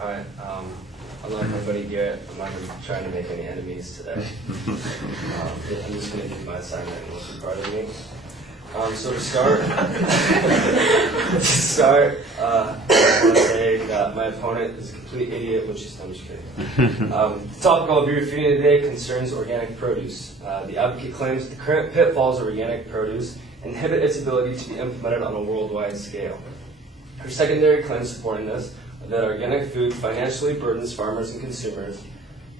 Alright, unlike my buddy Garrett, I'm not going to be trying to make any enemies today. I'm just going to do my assignment and what's required of me. So to start, I want to say that my opponent is a complete idiot, which is, I'm just kidding. The topic I'll be refuting today concerns organic produce. The advocate claims that the current pitfalls of organic produce inhibit its ability to be implemented on a worldwide scale. Her secondary claims supporting this are that organic food financially burdens farmers and consumers,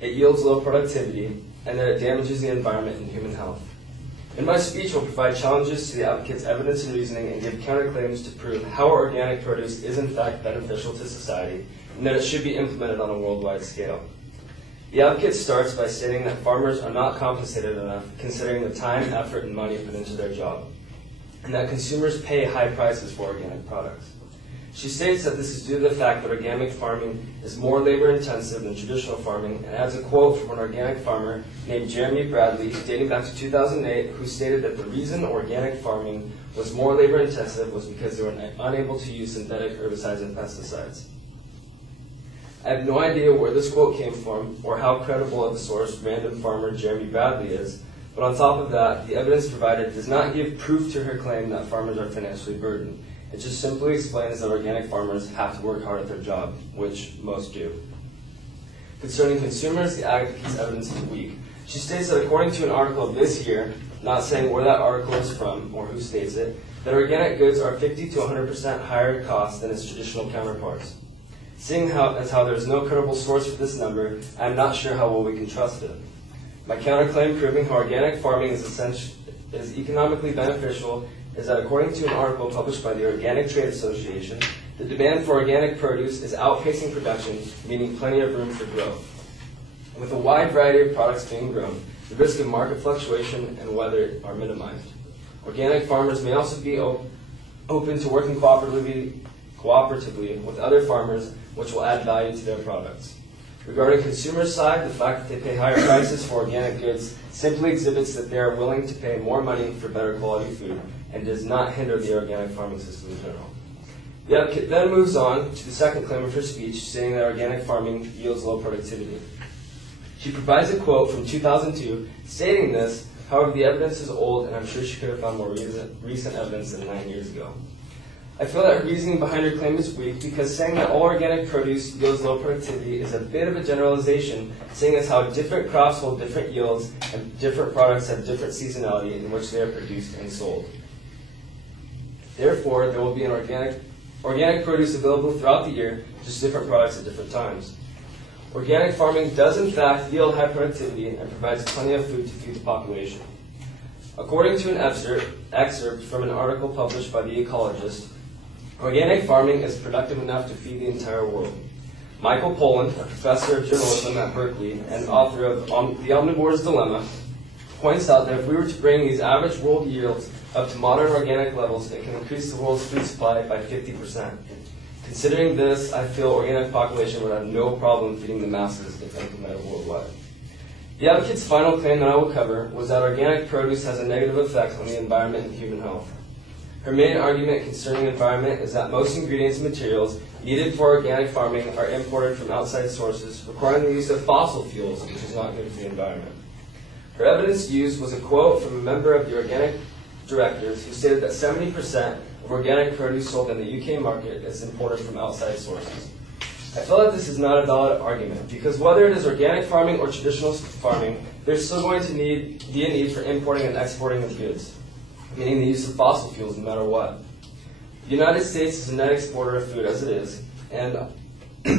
it yields low productivity, and that it damages the environment and human health. In my speech, I'll provide challenges to the advocate's evidence and reasoning and give counterclaims to prove how organic produce is in fact beneficial to society and that it should be implemented on a worldwide scale. The advocate starts by stating that farmers are not compensated enough considering the time, effort, and money put into their job, and that consumers pay high prices for organic products. She states that this is due to the fact that organic farming is more labor-intensive than traditional farming, and adds a quote from an organic farmer named Jeremy Bradley, dating back to 2008, who stated that the reason organic farming was more labor-intensive was because they were unable to use synthetic herbicides and pesticides. I have no idea where this quote came from or how credible of a source random farmer Jeremy Bradley is, but on top of that, the evidence provided does not give proof to her claim that farmers are financially burdened. It just simply explains that organic farmers have to work hard at their job, which most do. Concerning consumers, the advocate's evidence is weak. She states that according to an article of this year, not saying where that article is from or who states it, that organic goods are 50 to 100% higher cost than its traditional counterparts. Seeing as how there is no credible source for this number, I am not sure how well we can trust it. My counterclaim proving how organic farming is economically beneficial is that according to an article published by the Organic Trade Association, the demand for organic produce is outpacing production, meaning plenty of room for growth. With a wide variety of products being grown, the risk of market fluctuation and weather are minimized. Organic farmers may also be open to working cooperatively with other farmers, which will add value to their products. Regarding consumers' side, the fact that they pay higher prices for organic goods simply exhibits that they are willing to pay more money for better quality food, and does not hinder the organic farming system in general. The advocate then moves on to the second claim of her speech, stating that organic farming yields low productivity. She provides a quote from 2002 stating this, however the evidence is old and I'm sure she could have found more recent evidence than 9 years ago. I feel that her reasoning behind her claim is weak because saying that all organic produce yields low productivity is a bit of a generalization, seeing as how different crops hold different yields and different products have different seasonality in which they are produced and sold. Therefore, there will be an organic produce available throughout the year, just different products at different times. Organic farming does in fact yield high productivity and provides plenty of food to feed the population. According to an excerpt from an article published by The Ecologist, organic farming is productive enough to feed the entire world. Michael Pollan, a professor of journalism at Berkeley and author of The Omnivore's Dilemma, points out that if we were to bring these average world yields up to modern organic levels, it can increase the world's food supply by 50%. Considering this, I feel organic population would have no problem feeding the masses if implemented worldwide. The advocate's final claim that I will cover was that organic produce has a negative effect on the environment and human health. Her main argument concerning environment is that most ingredients and materials needed for organic farming are imported from outside sources, requiring the use of fossil fuels, which is not good for the environment. Her evidence used was a quote from a member of the organic directors who stated that 70% of organic produce sold in the UK market is imported from outside sources. I feel that this is not a valid argument because whether it is organic farming or traditional farming, there's still going to be a need for importing and exporting of goods, meaning the use of fossil fuels no matter what. The United States is a net exporter of food as it is, and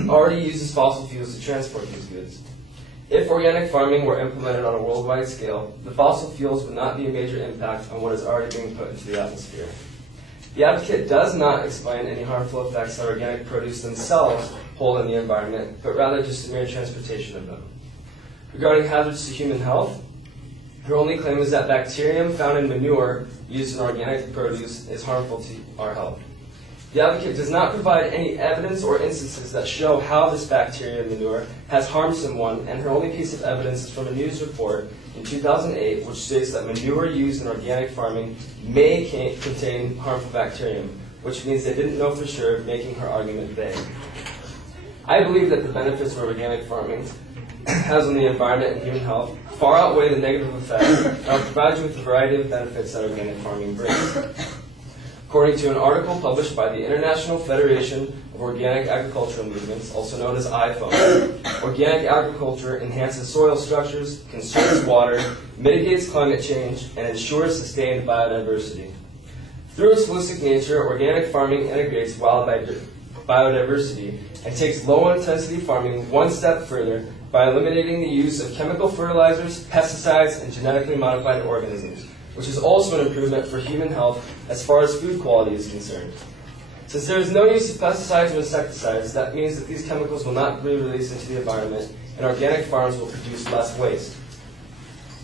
already uses fossil fuels to transport these goods. If organic farming were implemented on a worldwide scale, the fossil fuels would not be a major impact on what is already being put into the atmosphere. The advocate does not explain any harmful effects that organic produce themselves hold in the environment, but rather just the mere transportation of them. Regarding hazards to human health, her only claim is that bacterium found in manure used in organic produce is harmful to our health. The advocate does not provide any evidence or instances that show how this bacteria in manure has harmed someone, and her only piece of evidence is from a news report in 2008 which states that manure used in organic farming may contain harmful bacterium, which means they didn't know for sure, making her argument vague. I believe that the benefits of organic farming has on the environment and human health far outweigh the negative effects, and I'll provide you with a variety of benefits that organic farming brings. According to an article published by the International Federation of Organic Agricultural Movements, also known as IFO, organic agriculture enhances soil structures, conserves water, mitigates climate change, and ensures sustained biodiversity. Through its holistic nature, organic farming integrates wild biodiversity and takes low-intensity farming one step further by eliminating the use of chemical fertilizers, pesticides, and genetically modified organisms, which is also an improvement for human health as far as food quality is concerned. Since there is no use of pesticides or insecticides, that means that these chemicals will not be released into the environment, and organic farms will produce less waste.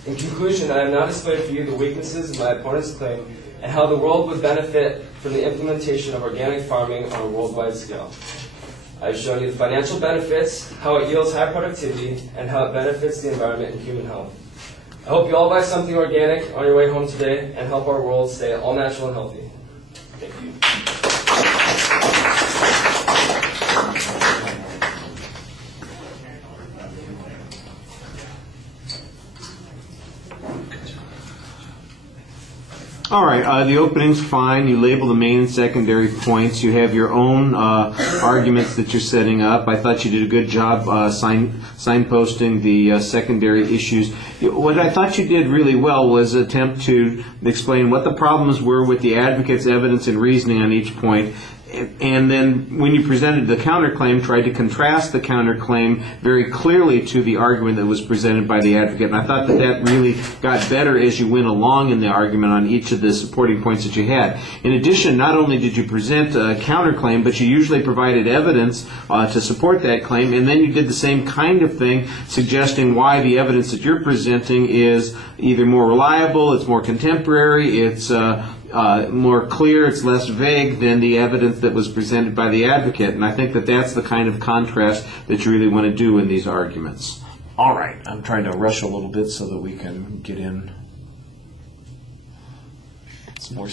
In conclusion, I have now displayed for you the weaknesses of my opponent's claim and how the world would benefit from the implementation of organic farming on a worldwide scale. I have shown you the financial benefits, how it yields high productivity, and how it benefits the environment and human health. I hope you all buy something organic on your way home today and help our world stay all natural and healthy. Thank you. All right, the opening's fine. You label the main and secondary points. You have your own arguments that you're setting up. I thought you did a good job signposting the secondary issues. What I thought you did really well was attempt to explain what the problems were with the advocate's evidence and reasoning on each point. And then when you presented the counterclaim, tried to contrast the counterclaim very clearly to the argument that was presented by the advocate. And I thought that that really got better as you went along in the argument on each of the supporting points that you had. In addition, not only did you present a counterclaim, but you usually provided evidence to support that claim, and then you did the same kind of thing, suggesting why the evidence that you're presenting is either more reliable, it's more contemporary, it's more clear, it's less vague than the evidence that was presented by the advocate. And I think that that's the kind of contrast that you really want to do in these arguments. All right, I'm trying to rush a little bit so that we can get in some more